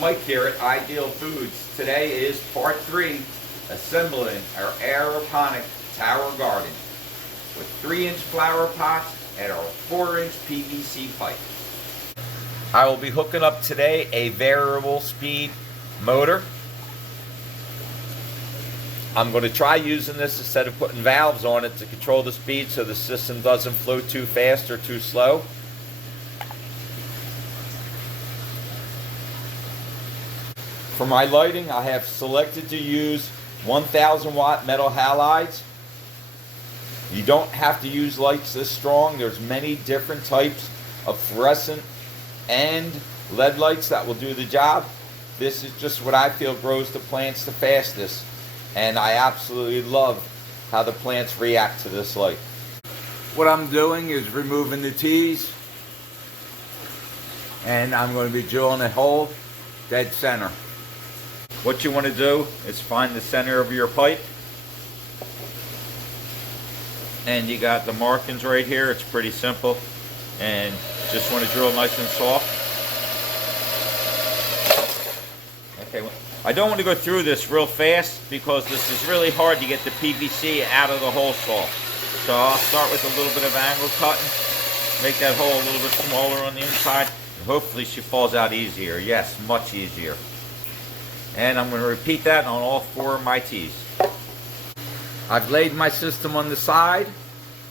Mike here at Ideal Foods. Today is part 3, assembling our aeroponic tower garden with 3-inch flower pots and our 4-inch PVC pipe. I will be hooking up today a variable speed motor. I'm going to try using this instead of putting valves on it to control the speed so the system doesn't flow too fast or too slow. For my lighting, I have selected to use 1000 watt metal halides. You don't have to use lights this strong. There's many different types of fluorescent and LED lights that will do the job. This is just what I feel grows the plants the fastest, and I absolutely love how the plants react to this light. What I'm doing is removing the tees, and I'm going to be drilling a hole dead center. What you want to do is find the center of your pipe, and you got the markings right here. It's pretty simple, and just want to drill nice and soft. Okay, I don't want to go through this real fast because this is really hard to get the PVC out of the hole saw. So I'll start with a little bit of angle cutting, make that hole a little bit smaller on the inside, and hopefully she falls out easier. Yes, much easier. And I'm going to repeat that on all 4 of my tees. I've laid my system on the side,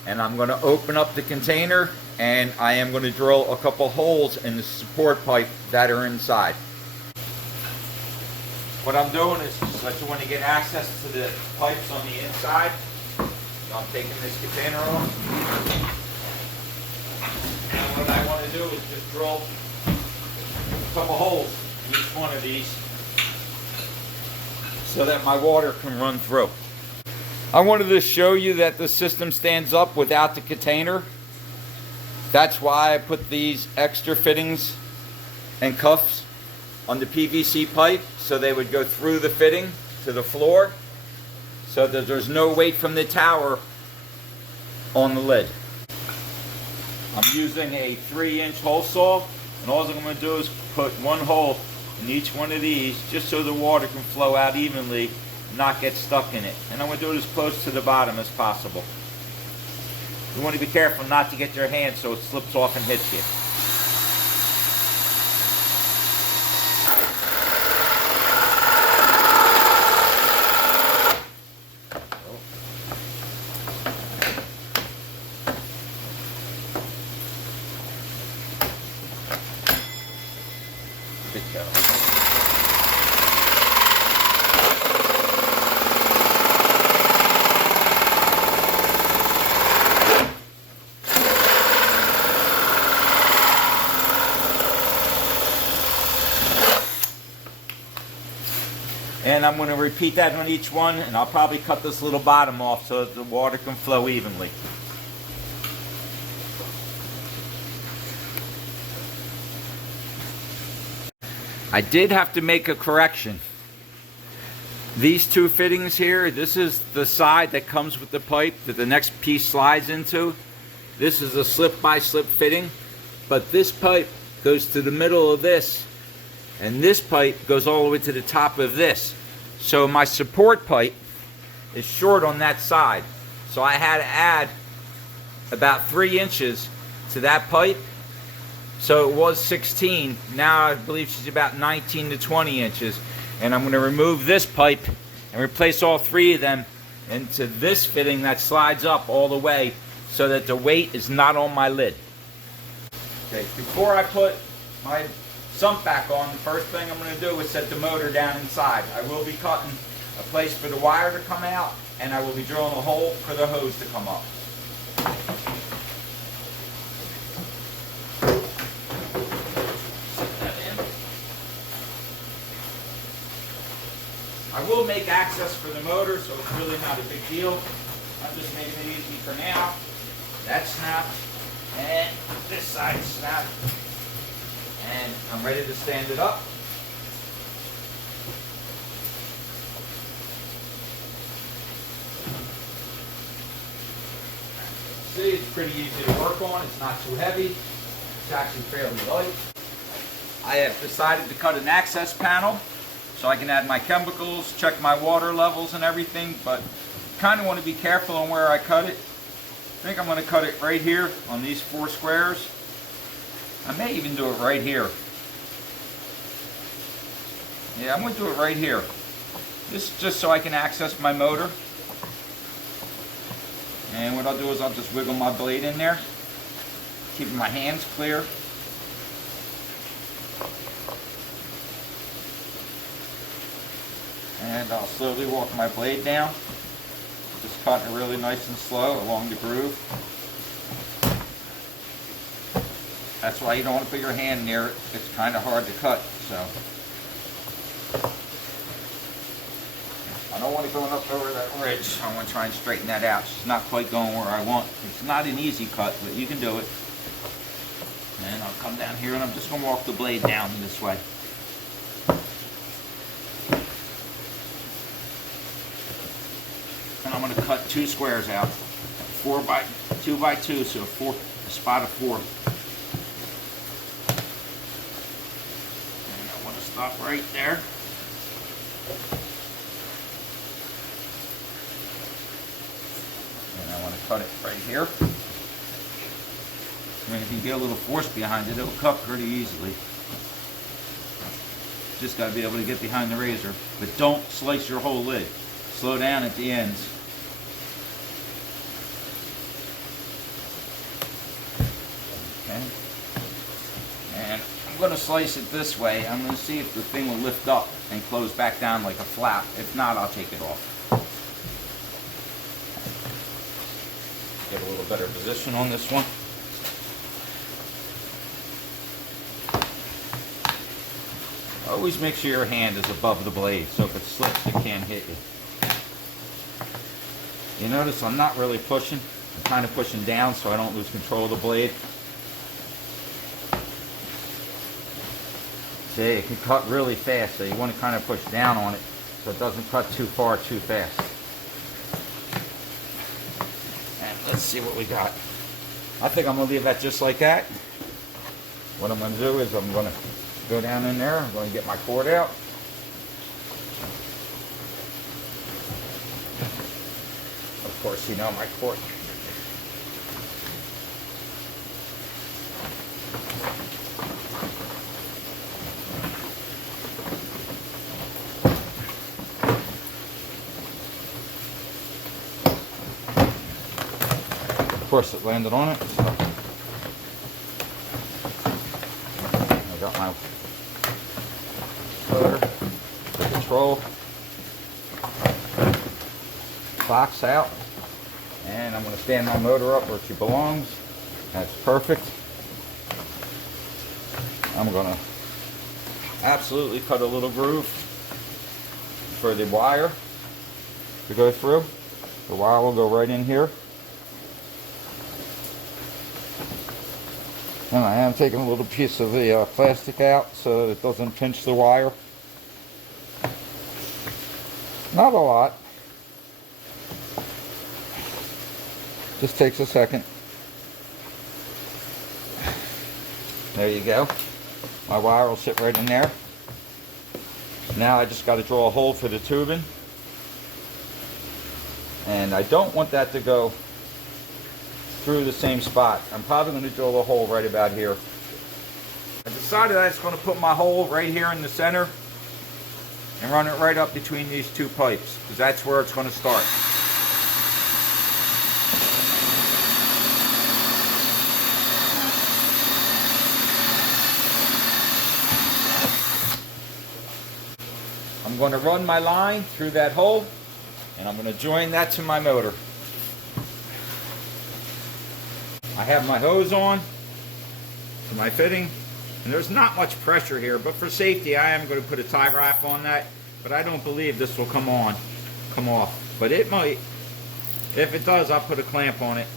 and I'm going to open up the container, and I am going to drill a couple holes in the support pipe that are inside. What I'm doing is I just want to get access to the pipes on the inside. So I'm taking this container off. And what I want to do is just drill a couple holes in each one of these, so that my water can run through. I wanted to show you that the system stands up without the container. That's why I put these extra fittings and cuffs on the PVC pipe, so they would go through the fitting to the floor, so that there's no weight from the tower on the lid. I'm using a 3-inch hole saw, and all I'm going to do is put 1 hole in each one of these, just so the water can flow out evenly and not get stuck in it. And I'm going to do it as close to the bottom as possible. You want to be careful not to get your hand so it slips off and hits you. Good job. And I'm going to repeat that on each one, and I'll probably cut this little bottom off so that the water can flow evenly. I did have to make a correction. These 2 fittings here, this is the side that comes with the pipe that the next piece slides into. This is a slip-by-slip fitting, but this pipe goes to the middle of this, and this pipe goes all the way to the top of this. So my support pipe is short on that side. So I had to add about 3 inches to that pipe. So it was 16. Now I believe she's about 19 to 20 inches. And I'm going to remove this pipe and replace all 3 of them into this fitting that slides up all the way so that the weight is not on my lid. Okay, before I put my sump back on, the first thing I'm going to do is set the motor down inside. I will be cutting a place for the wire to come out, and I will be drilling a hole for the hose to come up. I will make access for the motor, so it's really not a big deal. I'm just making it easy for now. That snapped, and this side snapped. And I'm ready to stand it up. See, it's pretty easy to work on. It's not too heavy. It's actually fairly light. I have decided to cut an access panel so I can add my chemicals, check my water levels and everything, but kind of want to be careful on where I cut it. I think I'm going to cut it right here on these 4 squares. I may even do it right here. Yeah, I'm going to do it right here. This is just so I can access my motor. And what I'll do is I'll just wiggle my blade in there, keeping my hands clear. And I'll slowly walk my blade down, just cutting it really nice and slow along the groove. That's why you don't want to put your hand near it. It's kind of hard to cut, so. I don't want to go up over that ridge. I want to try and straighten that out. It's not quite going where I want. It's not an easy cut, but you can do it. And I'll come down here and I'm just going to walk the blade down this way. And I'm going to cut 2 squares out, 2 by 2, so a spot of 4. And I want to stop right there. And I want to cut it right here. I mean, if you get a little force behind it, it'll cut pretty easily. Just got to be able to get behind the razor, but don't slice your whole lid. Slow down at the ends. Okay. And I'm going to slice it this way. I'm going to see if the thing will lift up and close back down like a flap. If not, I'll take it off. Get a little better position on this one. Always make sure your hand is above the blade, so if it slips, it can't hit you. You notice I'm not really pushing. I'm kind of pushing down so I don't lose control of the blade. See, it can cut really fast, so you want to kind of push down on it so it doesn't cut too far too fast. And let's see what we got. I think I'm going to leave that just like that. What I'm going to do is I'm going to go down in there. I'm going to get my cord out. Of course, you know my cord. Of course, it landed on it. So I got my motor, the control box out, and I'm going to stand my motor up where she belongs. That's perfect. I'm going to absolutely cut a little groove for the wire to go through. The wire will go right in here. And I am taking a little piece of the plastic out so that it doesn't pinch the wire. Not a lot. Just takes a second. There you go. My wire will sit right in there. Now I just got to draw a hole for the tubing. And I don't want that to go through the same spot. I'm probably going to drill a hole right about here. I decided I was going to put my hole right here in the center and run it right up between these 2 pipes, because that's where it's going to start. I'm going to run my line through that hole, and I'm going to join that to my motor. I have my hose on to my fitting, and there's not much pressure here, but for safety I am going to put a tie wrap on that, but I don't believe this will come off, but it might. If it does, I'll put a clamp on it.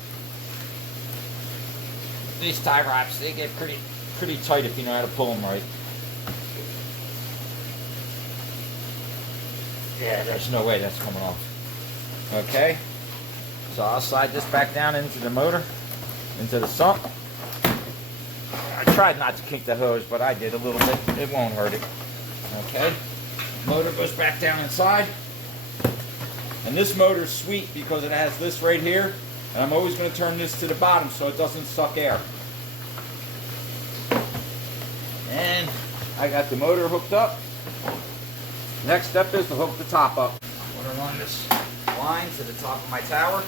These tie wraps, they get pretty tight if you know how to pull them right. Yeah, there's no way that's coming off. Okay, so I'll slide this back down into the motor, into the sump. I tried not to kink the hose, but I did a little bit. It won't hurt it. Okay. Motor goes back down inside. And this motor is sweet because it has this right here. And I'm always going to turn this to the bottom so it doesn't suck air. And I got the motor hooked up. Next step is to hook the top up. I'm going to run this line to the top of my tower.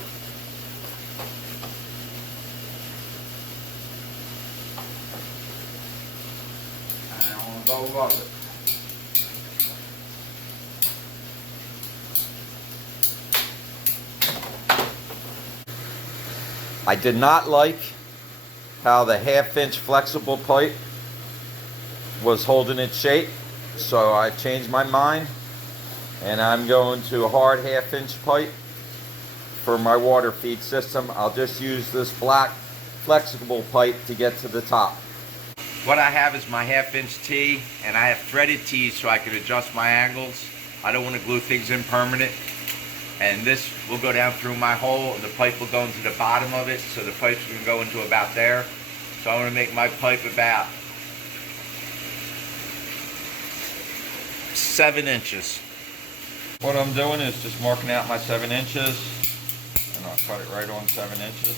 And I'm going to go above it. I did not like how the 1/2 inch flexible pipe was holding its shape, so I changed my mind and I'm going to a hard 1/2 inch pipe for my water feed system. I'll just use this black flexible pipe to get to the top. What I have is my 1/2 inch T, and I have threaded T's so I can adjust my angles. I don't want to glue things in permanent. And this will go down through my hole, and the pipe will go into the bottom of it, so the pipe's going to go into about there. So I'm going to make my pipe about 7 inches. What I'm doing is just marking out my 7 inches, and I'll cut it right on 7 inches.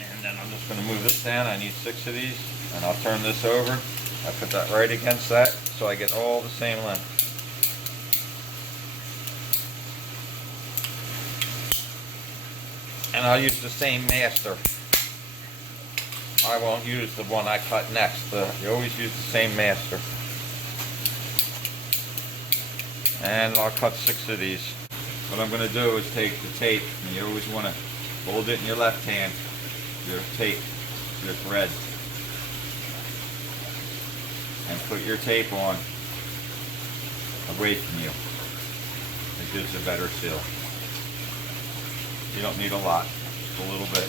And then I'm just going to move this down. I need 6 of these, and I'll turn this over. I put that right against that so I get all the same length. And I'll use the same master. I won't use the one I cut next. You always use the same master. And I'll cut 6 of these. What I'm going to do is take the tape, and you always want to hold it in your left hand, your tape, your thread, and put your tape on away from you. It gives a better seal. You don't need a lot, just a little bit.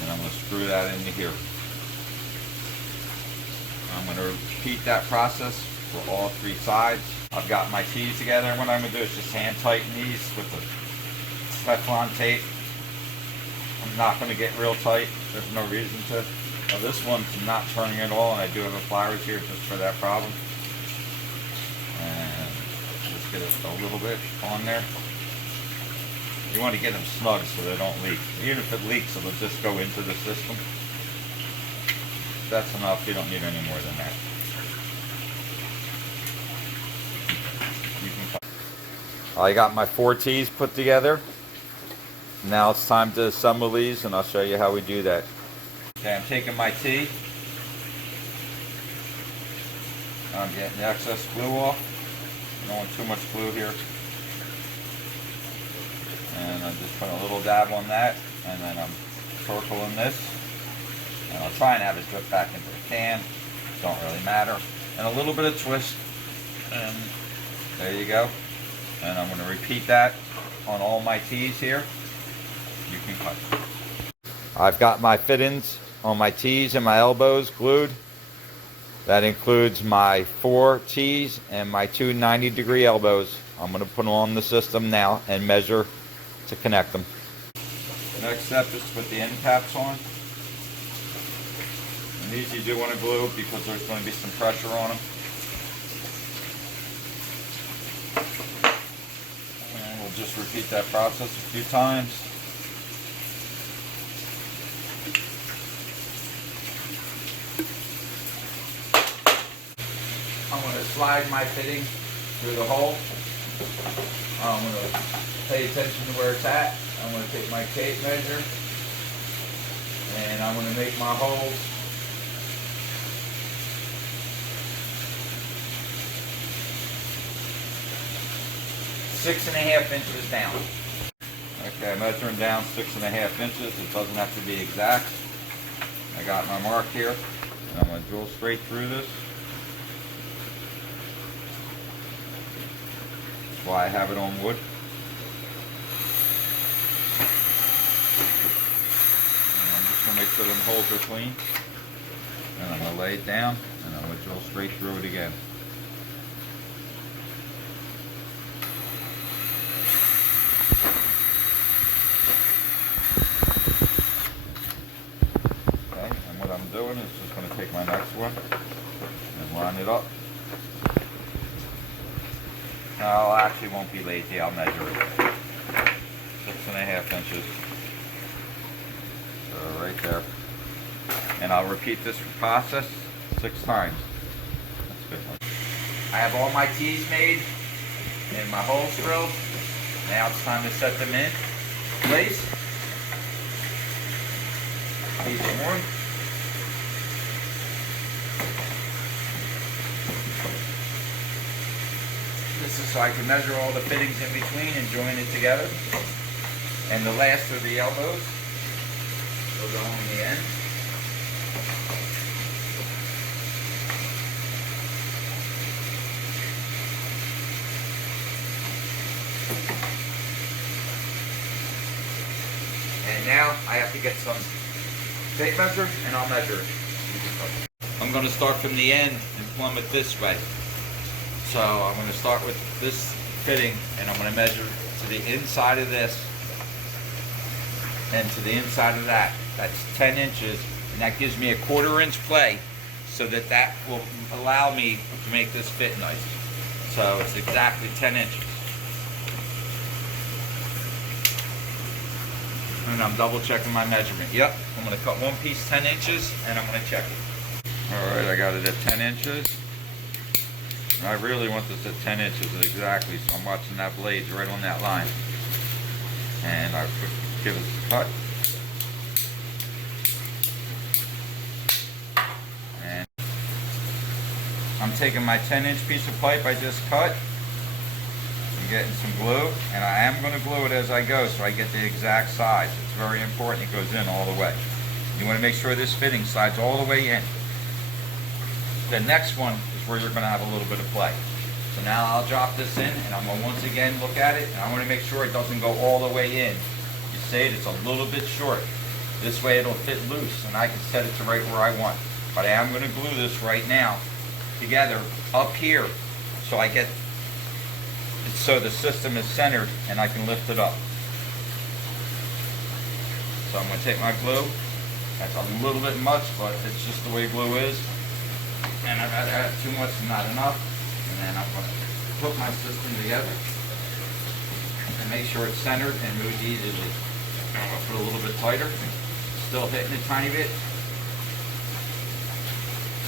And I'm going to screw that into here. I'm going to repeat that process for all 3 sides. I've got my T's together, and what I'm going to do is just hand tighten these with the Teflon tape. I'm not going to get real tight. There's no reason to. Now this one's not turning at all, and I do have a pliers here just for that problem. And just get it a little bit on there. You want to get them snug so they don't leak. Even if it leaks, it'll just go into the system. That's enough. You don't need any more than that. I got my 4 T's put together. Now it's time to assemble these, and I'll show you how we do that. Okay, I'm taking my T. I'm getting the excess glue off. I don't want too much glue here. And I'm just putting a little dab on that, and then I'm circling this. And I'll try and have it drip back into the can. Don't really matter. And a little bit of twist. And there you go. And I'm going to repeat that on all my T's here. You can cut. I've got my fittings on my T's and my elbows glued. That includes my 4 T's and my 2 90-degree elbows. I'm going to put them on the system now and measure to connect them. The next step is to put the end caps on. And these you do want to glue because there's going to be some pressure on them. And we'll just repeat that process a few times. I'm going to slide my fitting through the hole. I'm going to pay attention to where it's at. I'm going to take my tape measure and I'm going to make my holes. Six and a half inches down. Okay, I'm measuring down 6.5 inches. It doesn't have to be exact. I got my mark here, and I'm going to drill straight through this. That's why I have it on wood. And I'm just going to make sure them holes are clean. And I'm going to lay it down, And I'm going to drill straight through it again. Okay, and what I'm doing is just going to take my next one and line it up. Now I actually won't be lazy, I'll measure it. 6.5 inches. So right there. And I'll repeat this process 6 times. That's good. I have all my tees made and my holes drilled. Now it's time to set them in place. Each one. This is so I can measure all the fittings in between and join it together. And the last of the elbows will go on the end. And now I have to get some tape measure and I'll measure it. I'm going to start from the end and plumb it this way. So I'm going to start with this fitting and I'm going to measure to the inside of this and to the inside of that. That's 10 inches and that gives me a 1/4 inch play so that will allow me to make this fit nice. So it's exactly 10 inches. And I'm double checking my measurement. Yep, I'm going to cut one piece 10 inches and I'm going to check it. Alright, I got it at 10 inches. I really want this at 10 inches exactly, so I'm watching that blade right on that line. And I give it a cut. And I'm taking my 10-inch piece of pipe I just cut. I'm getting some glue, and I am going to glue it as I go so I get the exact size. It's very important it goes in all the way. You want to make sure this fitting slides all the way in. The next one is where you're going to have a little bit of play. So now I'll drop this in and I'm going to once again look at it and I want to make sure it doesn't go all the way in. You see it's a little bit short. This way it'll fit loose and I can set it to right where I want. But I am going to glue this right now together up here so I get so the system is centered and I can lift it up. So I'm going to take my glue. That's a little bit much, but it's just the way glue is. And I've had too much and not enough. And then I'm going to put my system together and make sure it's centered and moved easily. I'm going to put a little bit tighter, still hitting it a tiny bit.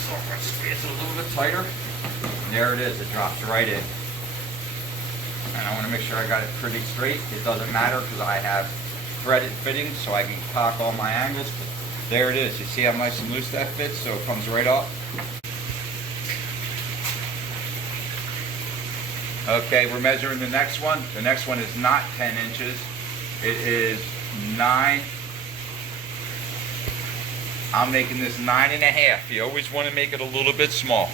So I'm going to squeeze it a little bit tighter. And there it is, it drops right in. And I want to make sure I got it pretty straight. It doesn't matter because I have threaded fittings so I can cock all my angles. But there it is. You see how nice and loose that fits? So it comes right up. Okay, we're measuring the next one. The next one is not 10 inches. It is 9. I'm making this 9.5. You always want to make it a little bit small.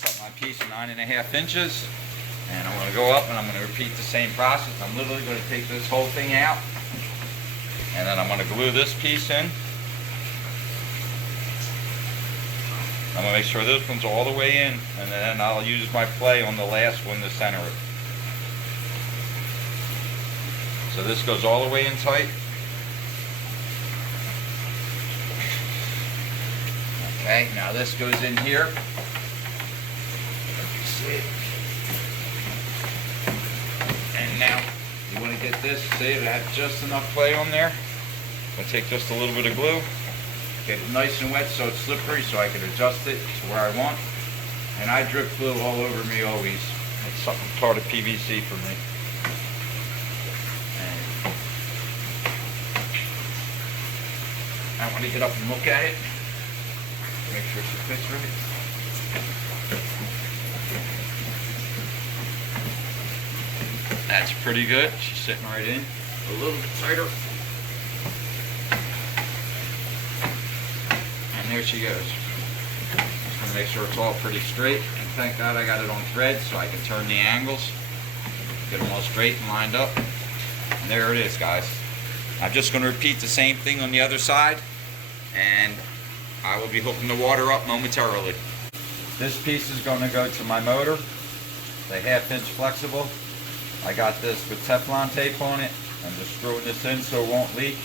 Cut my piece 9.5 inches. And I'm going to go up and I'm going to repeat the same process. I'm literally going to take this whole thing out. And then I'm going to glue this piece in. I'm going to make sure this one's all the way in, and then I'll use my play on the last one to center it. So this goes all the way in tight. Okay, now this goes in here. Let me see. And now you want to get this, see it had just enough play on there. I'm going to take just a little bit of glue. Get it nice and wet so it's slippery so I can adjust it to where I want. And I drip glue all over me always. It's something part of PVC for me. And I want to get up and look at it. Make sure she fits right. That's pretty good. She's sitting right in. A little bit tighter. And there she goes. Just want to make sure it's all pretty straight. And thank God I got it on thread so I can turn the angles. Get them all straight and lined up. And there it is, guys. I'm just going to repeat the same thing on the other side. and I will be hooking the water up momentarily. This piece is going to go to my motor, the 1/2 inch flexible. I got this with Teflon tape on it. I'm just screwing this in so it won't leak.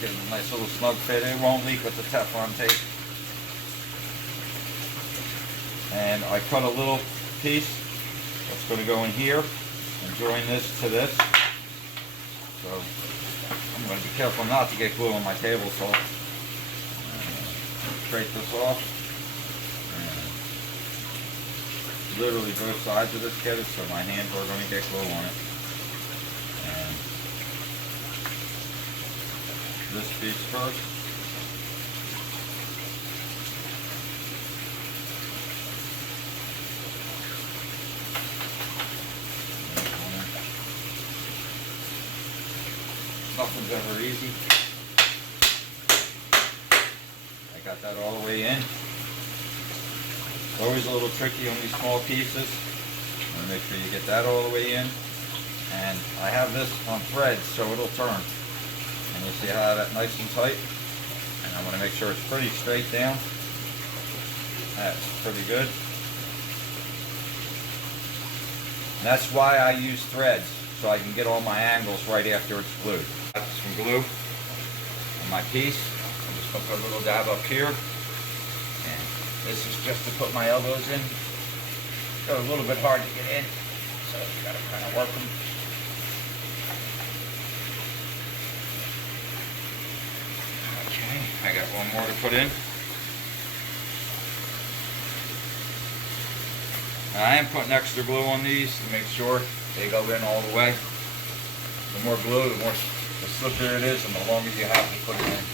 Give it a nice little snug fit. It won't leak with the Teflon tape. And I cut a little piece that's going to go in here and join this to this. So I'm going to be careful not to get glue on my table saw. Scrape this off. And literally both sides of this get it, so my hands are going to get glue on it. And this piece first. Nothing's ever easy. I got that all the way in. Always a little tricky on these small pieces. Want to make sure you get that all the way in. And I have this on threads so it'll turn. And you'll see how I have that nice and tight. And I want to make sure it's pretty straight down. That's pretty good. And that's why I use threads, so I can get all my angles right after it's glued. Got some glue on my piece. I'm just going to put a little dab up here. And this is just to put my elbows in. They're a little bit hard to get in, so you got to kind of work them. Okay, I got one more to put in. Now, I am putting extra glue on these to make sure they go in all the way. The more glue, the slipperier it is, and the longer you have to put it in.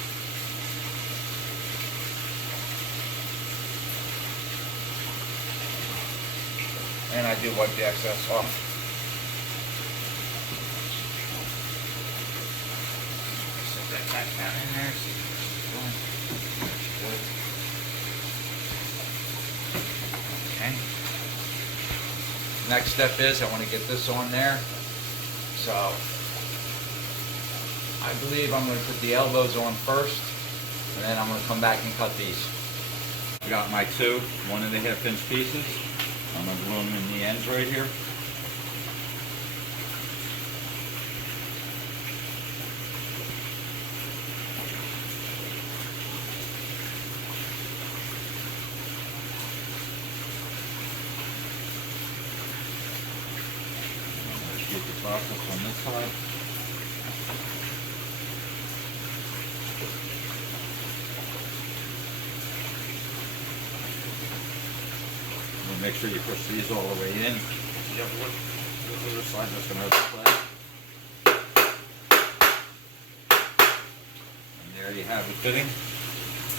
And I do wipe the excess off. Set that back down in there. Okay. Next step is I want to get this on there. So I believe I'm going to put the elbows on first, and then I'm going to come back and cut these. I got my two 1.5 inch pieces. I'm going to glue them in the ends right here. Get the process on this side. Make sure you push these all the way in. The other side that's going to play. And there you have the fitting.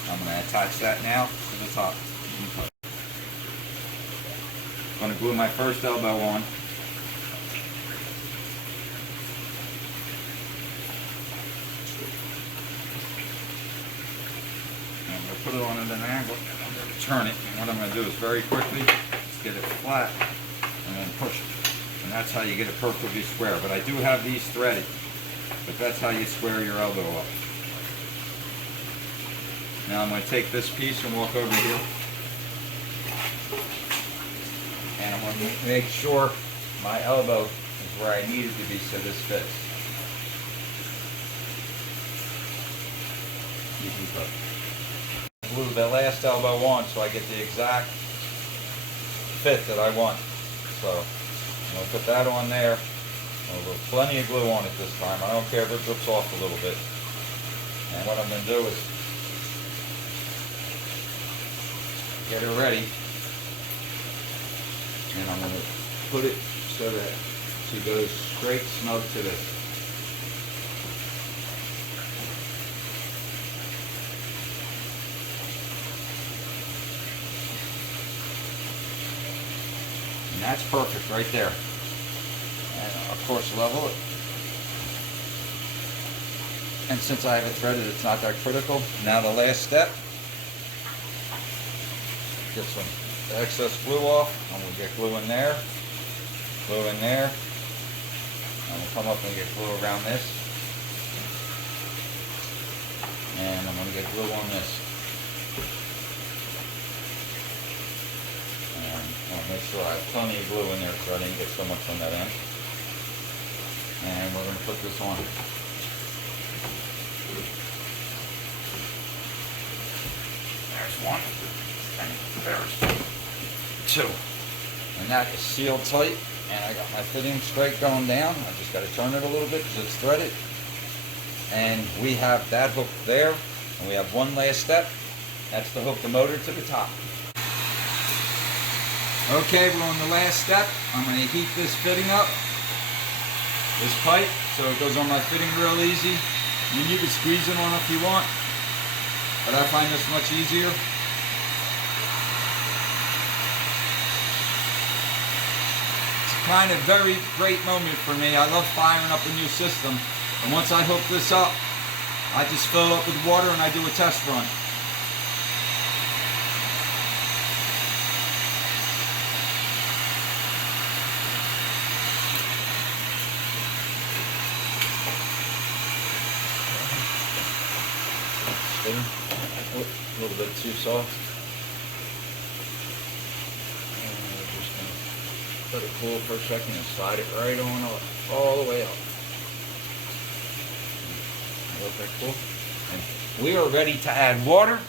I'm going to attach that now to the top. I'm going to glue my first elbow on. I'm going to put it on at an angle, and I'm going to turn it. And what I'm going to do is very quickly get it flat and then push it. And that's how you get it perfectly square. But I do have these threaded. But that's how you square your elbow up. Now I'm going to take this piece and walk over here. And I'm going to make sure my elbow is where I need it to be so this fits. Glue the last elbow on so I get the exact fit that I want. So I'm going to put that on there. I'll put plenty of glue on it this time. I don't care if it drips off a little bit. And what I'm going to do is get it ready. And I'm going to put it so that she goes straight snug to this. And that's perfect right there. And of course level it. And since I have it threaded, it's not that critical. Now the last step, get some excess glue off. I'm going to get glue in there, glue in there. I'm going to come up and get glue around this. And I'm going to get glue on this. And I'll make sure I have plenty of glue in there so I didn't get so much on that end. And we're going to put this on. There's one. And there's two. And that is sealed tight. And I got my fitting straight going down. I just got to turn it a little bit because it's threaded. And we have that hook there. And we have one last step. That's to hook the motor to the top. Okay, we're on the last step. I'm going to heat this fitting up. This pipe, so it goes on my fitting real easy. I mean, you can squeeze it on if you want, but I find this much easier. Kind of very great moment for me. I love firing up a new system. And once I hook this up, I just fill it up with water and I do a test run. A little bit too soft. Let it cool for a second and slide it right on up, all the way up. Look that cool? And we are ready to add water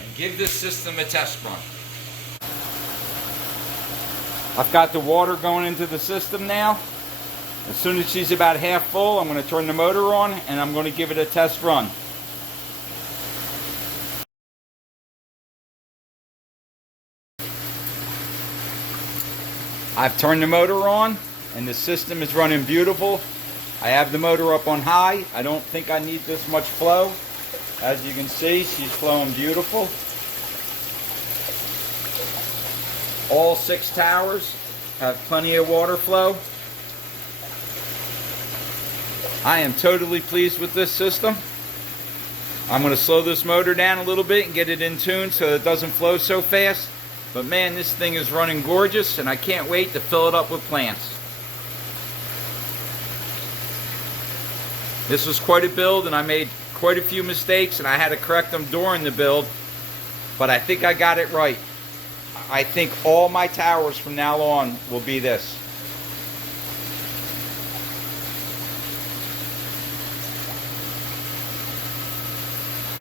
and give this system a test run. I've got the water going into the system now. As soon as she's about half full, I'm going to turn the motor on and I'm going to give it a test run. I've turned the motor on and the system is running beautiful. I have the motor up on high. I don't think I need this much flow. As you can see, she's flowing beautiful. All 6 towers have plenty of water flow. I am totally pleased with this system. I'm going to slow this motor down a little bit and get it in tune so it doesn't flow so fast. But man, this thing is running gorgeous and I can't wait to fill it up with plants. This was quite a build and I made quite a few mistakes and I had to correct them during the build. But I think I got it right. I think all my towers from now on will be this.